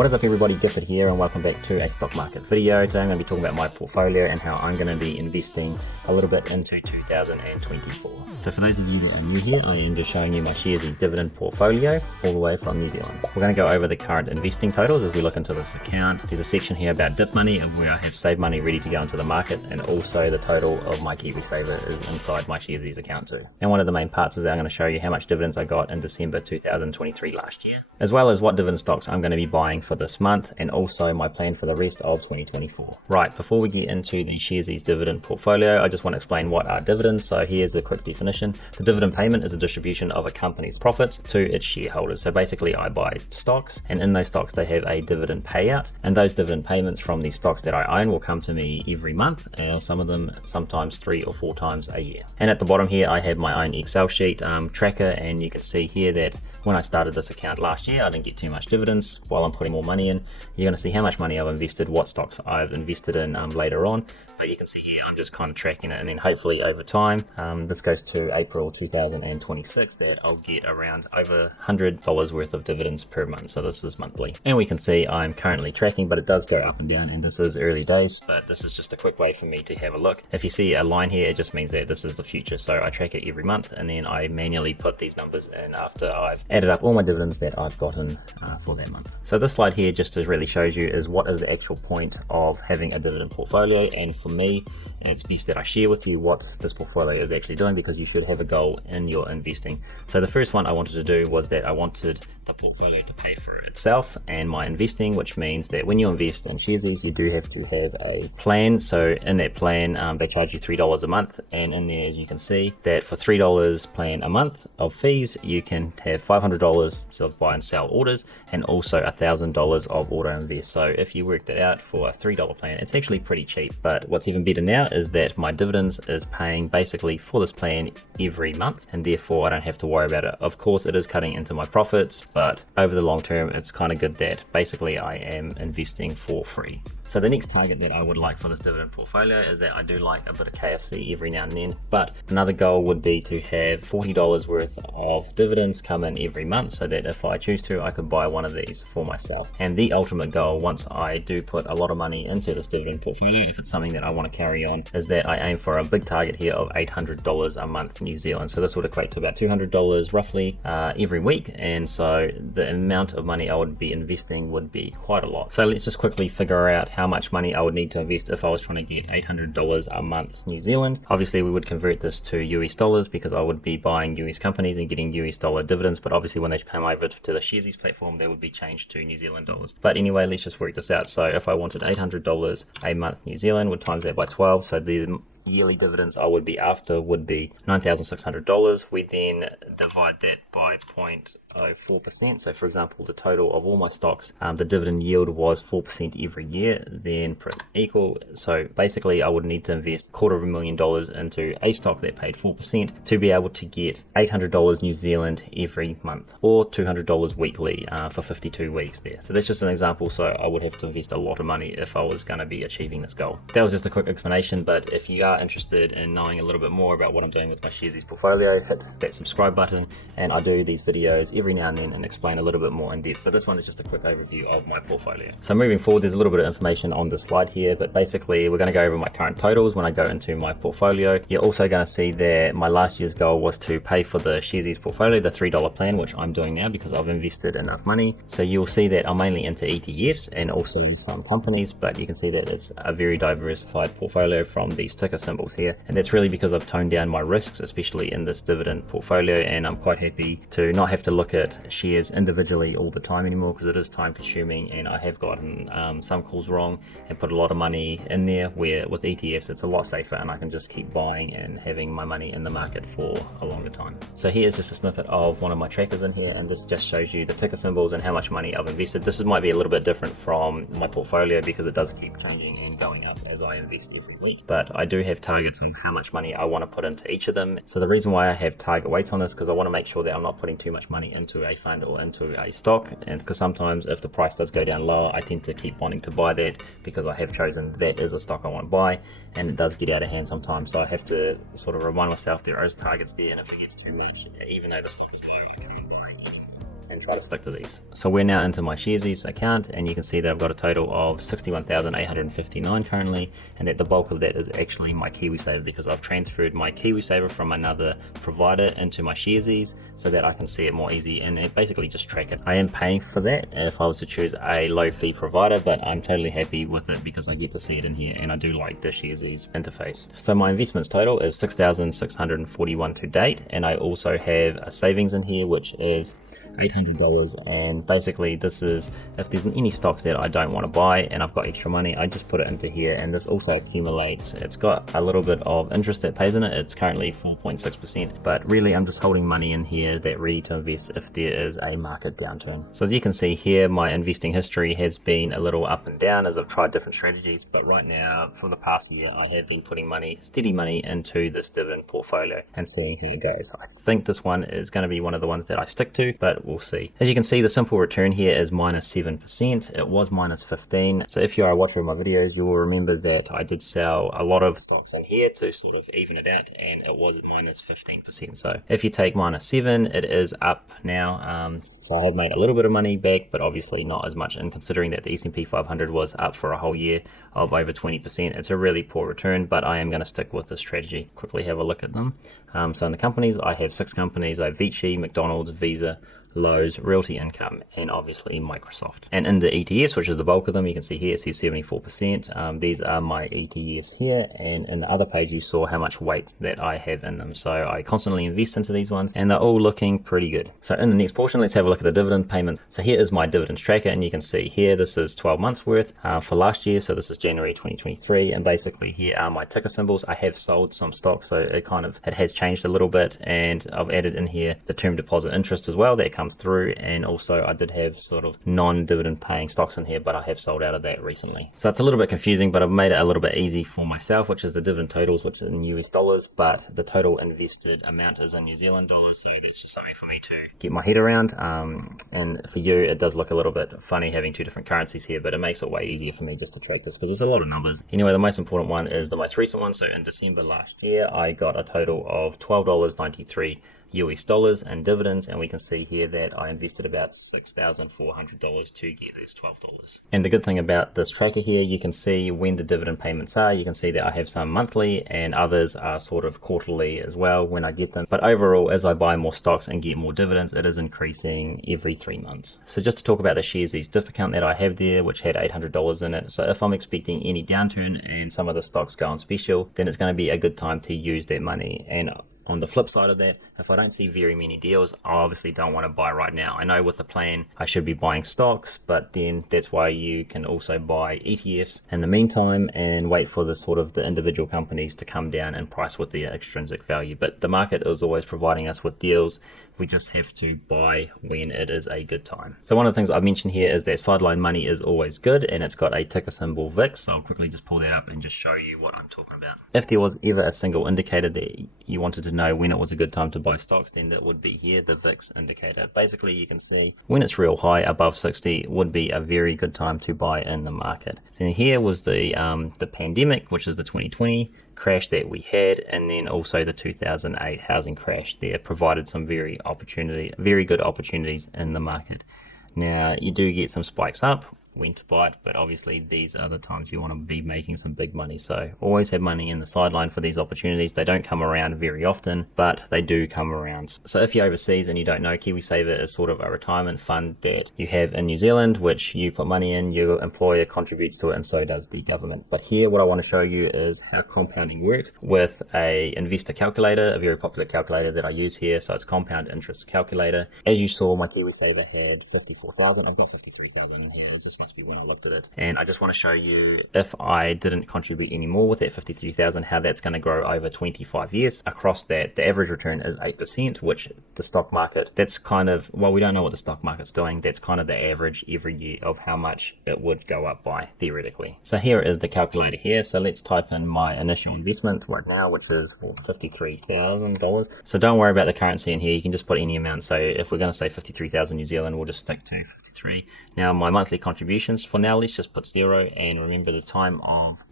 What is up everybody, Gifford here and welcome back to a stock market video. Today I'm going to be talking about my portfolio and how I'm going to be investing a little bit into 2024. So for those of you that are new here, I am just showing you my Sharesies dividend portfolio all the way from New Zealand. We're going to go over the current investing totals as we look into this account. There's a section here about dip money and where I have saved money ready to go into the market, and also the total of my KiwiSA is inside my Sharesies account too. And one of the main parts is that I'm going to show you how much dividends I got in December 2023 last year, as well as what dividend stocks I'm going to be buying for this month, and also my plan for the rest of 2024. Right, before we get into the Sharesies dividend portfolio, I just want to explain what are dividends. So here's a quick definition. The dividend payment is a distribution of a company's profits to its shareholders. So basically I buy stocks, and in those stocks they have a dividend payout, and those dividend payments from the stocks that I own will come to me every month, and some of them sometimes 3 or 4 times a year. And at the bottom here I have my own Excel sheet tracker, and you can see here that when I started this account last year I didn't get too much dividends. While I'm putting more money in, you're going to see how much money I've invested, what stocks I've invested in later on, but you can see here I'm just kind of tracking it, and then hopefully over time, this goes to April 2026, that I'll get around over $100 worth of dividends per month. So this is monthly, and we can see I'm currently tracking, but it does go up and down, and this is early days, but this is just a quick way for me to have a look. If you see a line here, it just means that this is the future. So I track it every month, and then I manually put these numbers in after I've added up all my dividends that I've gotten for that month. So this slide here just really shows you is what is the actual point of having a dividend portfolio, and for me it's best that I share with you what this portfolio is actually doing, because you should have a goal in your investing. So the first one I wanted to do was that I wanted the portfolio to pay for itself and my investing, which means that when you invest in Sharesies you do have to have a plan. So in that plan they charge you $3 a month, and in there you can see that for $3 plan a month of fees you can have $500 to buy and sell orders, and also $1,000 of auto invest. So if you worked it out for a $3 plan, it's actually pretty cheap. But what's even better now is that my dividends is paying basically for this plan every month, and therefore I don't have to worry about it. Of course it is cutting into my profits, but over the long term it's kind of good that basically I am investing for free. So the next target that I would like for this dividend portfolio is that I do like a bit of KFC every now and then, but another goal would be to have $40 worth of dividends come in every month, so that if I choose to, I could buy one of these for myself. And the ultimate goal, once I do put a lot of money into this dividend portfolio, if it's something that I want to carry on, is that I aim for a big target here of $800 a month New Zealand. So this would equate to about $200 roughly every week, and so the amount of money I would be investing would be quite a lot. So let's just quickly figure out how much money I would need to invest if I was trying to get $800 a month New Zealand. Obviously we would convert this to US dollars, because I would be buying US companies and getting US dollar dividends, but obviously when they come over to the Sharesies platform they would be changed to New Zealand dollars. But anyway, let's just work this out. So if I wanted $800 a month New Zealand, would times that by 12, so the yearly dividends I would be after would be $9,600. We then divide that by 0.04%. So for example, the total of all my stocks, the dividend yield was 4% every year, then equal. So basically I would need to invest $250,000 into a stock that paid 4% to be able to get $800 New Zealand every month, or $200 weekly for 52 weeks there. So that's just an example. So I would have to invest a lot of money if I was going to be achieving this goal. That was just a quick explanation, but if you are interested in knowing a little bit more about what I'm doing with my Sharesies portfolio, hit that subscribe button, and I do these videos every now and then and explain a little bit more in depth, but this one is just a quick overview of my portfolio. So moving forward, there's a little bit of information on the slide here, but basically we're going to go over my current totals when I go into my portfolio. You're also going to see that my last year's goal was to pay for the Sharesies portfolio, the $3 plan, which I'm doing now because I've invested enough money. So you'll see that I'm mainly into ETFs and also some companies, but you can see that it's a very diversified portfolio from these ticker symbols here, and that's really because I've toned down my risks, especially in this dividend portfolio, and I'm quite happy to not have to look at shares individually all the time anymore, because it is time consuming, and I have gotten some calls wrong and put a lot of money in there, where with ETFs it's a lot safer and I can just keep buying and having my money in the market for a longer time. So here's just a snippet of one of my trackers in here, and this just shows you the ticker symbols and how much money I've invested. This might be a little bit different from my portfolio because it does keep changing and going up as I invest every week, but I do have targets on how much money I want to put into each of them. So the reason why I have target weights on this, because I want to make sure that I'm not putting too much money into a fund or into a stock, and because sometimes if the price does go down lower I tend to keep wanting to buy that because I have chosen that as a stock I want to buy, and it does get out of hand sometimes, so I have to sort of remind myself there is targets there, and if it gets too much, even though the stock is low, I can't buy anymore. and try to stick to these. So we're now into my Sharesies account, and you can see that I've got a total of 61,859 currently, and that the bulk of that is actually my KiwiSaver, because I've transferred my KiwiSaver from another provider into my Sharesies so that I can see it more easy and basically just track it. I am paying for that if I was to choose a low fee provider, but I'm totally happy with it because I get to see it in here, and I do like the Sharesies interface. So my investments total is 6,641 to date, and I also have a savings in here which is $800, and basically this is if there's any stocks that I don't want to buy and I've got extra money, I just put it into here, and this also accumulates. It's got a little bit of interest that pays in it. It's currently 4.6%, but really I'm just holding money in here that ready to invest if there is a market downturn. So as you can see here, my investing history has been a little up and down as I've tried different strategies, but right now for the past year I have been putting steady money into this dividend portfolio and seeing how it goes. I think this one is going to be one of the ones that I stick to, but we'll see. As you can see, the simple return here is -7%. It was -15. So if you are a watcher of my videos, you will remember that I did sell a lot of stocks in here to sort of even it out, and it was -15%. So if you take -7, it is up now. So I have made a little bit of money back, but obviously not as much, and considering that the S&P 500 was up for a whole year of over 20%, it's a really poor return, but I am going to stick with this strategy. Quickly have a look at them. So in the companies, I have 6 companies. I have Vici, McDonald's, Visa, Lowe's, Realty Income, and obviously Microsoft. And in the ETFs, which is the bulk of them, you can see here it says 74%. These are my ETFs here, and in the other page you saw how much weight that I have in them. So I constantly invest into these ones, and they're all looking pretty good. So in the next portion, let's have a look at the dividend payments. So here is my dividends tracker, and you can see here this is 12 months worth for last year. So this is January 2023, and basically here are my ticker symbols. I have sold some stocks, so it has changed a little bit, and I've added in here the term deposit interest as well that comes through, and also I did have sort of non-dividend paying stocks in here, but I have sold out of that recently. So it's a little bit confusing, but I've made it a little bit easy for myself, which is the dividend totals, which is in US dollars, but the total invested amount is in New Zealand dollars, so that's just something for me to get my head around. And for you, it does look a little bit funny having 2 different currencies here, but it makes it way easier for me just to track this because there's a lot of numbers. Anyway, the most important one is the most recent one. So in December last year, I got a total of $12.93 US dollars and dividends, and we can see here that I invested about $6,400 to get these $12. And the good thing about this tracker here, you can see when the dividend payments are. You can see that I have some monthly and others are sort of quarterly as well when I get them. But overall, as I buy more stocks and get more dividends, it is increasing every 3 months. So just to talk about the Sharesies dip account that I have there, which had $800 in it. So if I'm expecting any downturn and some of the stocks go on special, then it's going to be a good time to use that money. And on the flip side of that, if I don't see very many deals, I obviously don't want to buy right now. I know with the plan I should be buying stocks, but then that's why you can also buy ETFs in the meantime and wait for the individual companies to come down in price with their extrinsic value. But the market is always providing us with deals. We just have to buy when it is a good time. So one of the things I've mentioned here is that sideline money is always good, and it's got a ticker symbol VIX. So I'll quickly just pull that up and just show you what I'm talking about. If there was ever a single indicator that you wanted to know when it was a good time to buy stocks, then that would be here, the VIX indicator. Basically, you can see when it's real high above 60 would be a very good time to buy in the market. So here was the pandemic, which is the 2020 crash that we had, and then also the 2008 housing crash there provided some very good opportunities in the market. Now you do get some spikes up when to buy it, but obviously these are the times you want to be making some big money. So always have money in the sideline for these opportunities. They don't come around very often, but they do come around. So if you're overseas and you don't know, KiwiSaver is sort of a retirement fund that you have in New Zealand, which you put money in, your employer contributes to it, and so does the government. But here what I want to show you is how compounding works with a investor calculator, a very popular calculator that I use here. So it's compound interest calculator. As you saw, my KiwiSaver had 54,000. I've got 53,000 in here. It just must be when I looked at it. And I just want to show you, if I didn't contribute any more with that 53,000, how that's going to grow over 25 years. Across that, the average return is 8%, which the stock market, that's kind of, well, we don't know what the stock market's doing. That's kind of the average every year of how much it would go up by, theoretically. So here is the calculator here. So let's type in my initial investment right now, which is $53,000. So don't worry about the currency in here. You can just put any amount. So if we're going to say 53,000 New Zealand, we'll just stick to 53. Now my monthly contribution contributions. For now, let's just put 0, and remember the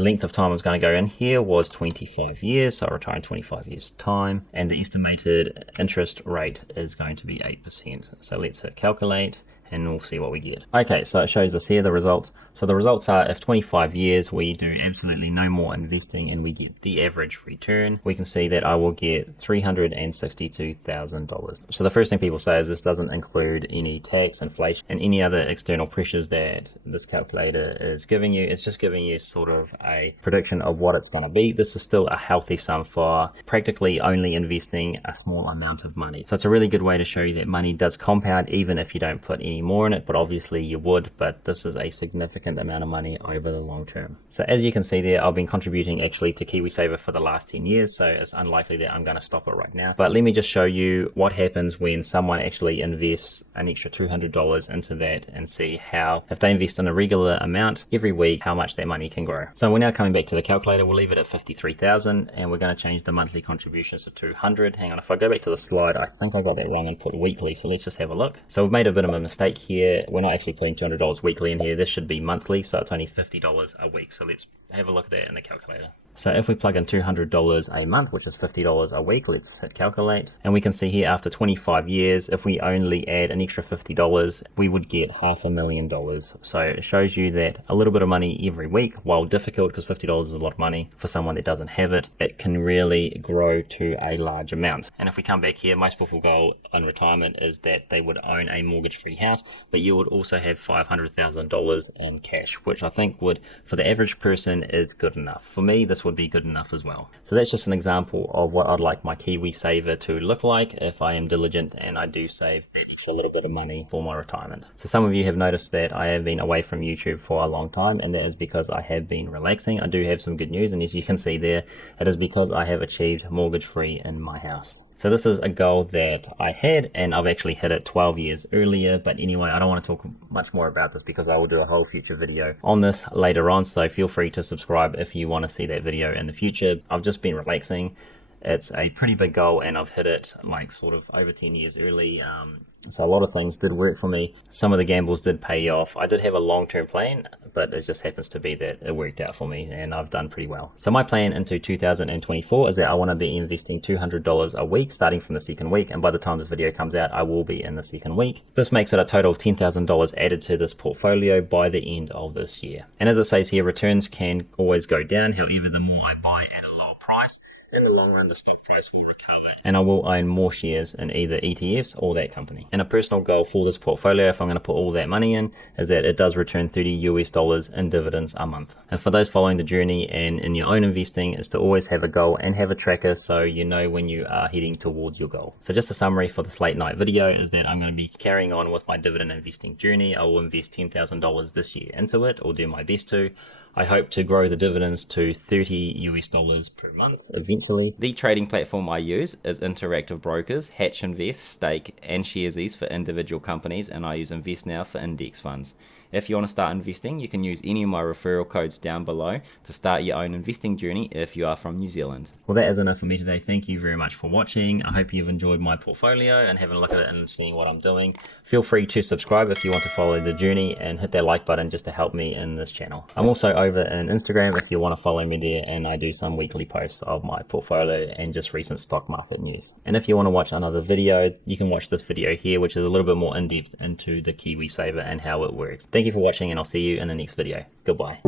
length of time I was going to go in here was 25 years, so I'll retire in 25 years time, and the estimated interest rate is going to be 8%. So let's hit calculate, and we'll see what we get. Okay, so it shows us here the results. So the results are, if 25 years we do absolutely no more investing and we get the average return, we can see that I will get $362,000. So the first thing people say is this doesn't include any tax, inflation, and any other external pressures that this calculator is giving you. It's just giving you sort of a prediction of what it's going to be. This is still a healthy sum for practically only investing a small amount of money. So it's a really good way to show you that money does compound even if you don't put any more in it, but obviously you would, but this is a significant amount of money over the long term. So as you can see there, I've been contributing actually to KiwiSA for the last 10 years, so it's unlikely that I'm going to stop it right now. But let me just show you what happens when someone actually invests an extra $200 into that and see how, if they invest in a regular amount every week, how much that money can grow. So we're now coming back to the calculator. We'll leave it at 53,000 and we're going to change the monthly contributions to 200. Hang on, if I go back to the slide, I think I got that wrong and put weekly, so let's just have a look. So we've made a bit of a mistake here. We're not actually putting $200 weekly in here. This should be monthly, so it's only $50 a week. So let's have a look at that in the calculator. So if we plug in $200 a month, which is $50 a week, let's hit calculate. And we can see here after 25 years, if we only add an extra $50, we would get $500,000. So it shows you that a little bit of money every week, while difficult because $50 is a lot of money for someone that doesn't have it, it can really grow to a large amount. And if we come back here, most people's goal in retirement is that they would own a mortgage-free house, but you would also have $500,000 in cash, which I think would, for the average person, is good enough. For me, this would be good enough as well. So that's just an example of what I'd like my KiwiSaver to look like if I am diligent and I do save a little bit of money for my retirement. So some of you have noticed that I have been away from YouTube for a long time, and that is because I have been relaxing. I do have some good news, and as you can see there, it is because I have achieved mortgage free in my house. So this is a goal that I had, and I've actually hit it 12 years earlier. But anyway, I don't want to talk much more about this because I will do a whole future video on this later on. So feel free to subscribe if you want to see that video in the future. I've just been relaxing. It's a pretty big goal, and I've hit it like sort of over 10 years early. So a lot of things did work for me. Some of the gambles did pay off. I did have a long-term plan, but it just happens to be that it worked out for me and I've done pretty well. So my plan into 2024 is that I want to be investing $200 a week starting from the second week. And by the time this video comes out, I will be in the second week. This makes it a total of $10,000 added to this portfolio by the end of this year. And as it says here, returns can always go down. However, the more I buy at a lower price, in the long run, the stock price will recover and I will own more shares in either ETFs or that company. And a personal goal for this portfolio, if I'm going to put all that money in, is that it does return $30 in dividends a month. And for those following the journey and in your own investing, is to always have a goal and have a tracker so you know when you are heading towards your goal. So just a summary for this late night video is that I'm going to be carrying on with my dividend investing journey. I will invest $10,000 this year into it, or do my best to. I hope to grow the dividends to $30 per month eventually. The trading platform I use is Interactive Brokers, Hatch Invest, Stake, and Sharesies for individual companies, and I use Investnow for index funds. If you want to start investing, you can use any of my referral codes down below to start your own investing journey if you are from New Zealand. Well, that is enough for me today. Thank you very much for watching. I hope you've enjoyed my portfolio and having a look at it and seeing what I'm doing. Feel free to subscribe if you want to follow the journey, and hit that like button just to help me in this channel. I'm also over in Instagram if you want to follow me there, and I do some weekly posts of my portfolio and just recent stock market news. And if you want to watch another video, you can watch this video here, which is a little bit more in-depth into the KiwiSaver and how it works. Thank you for watching, and I'll see you in the next video. Goodbye.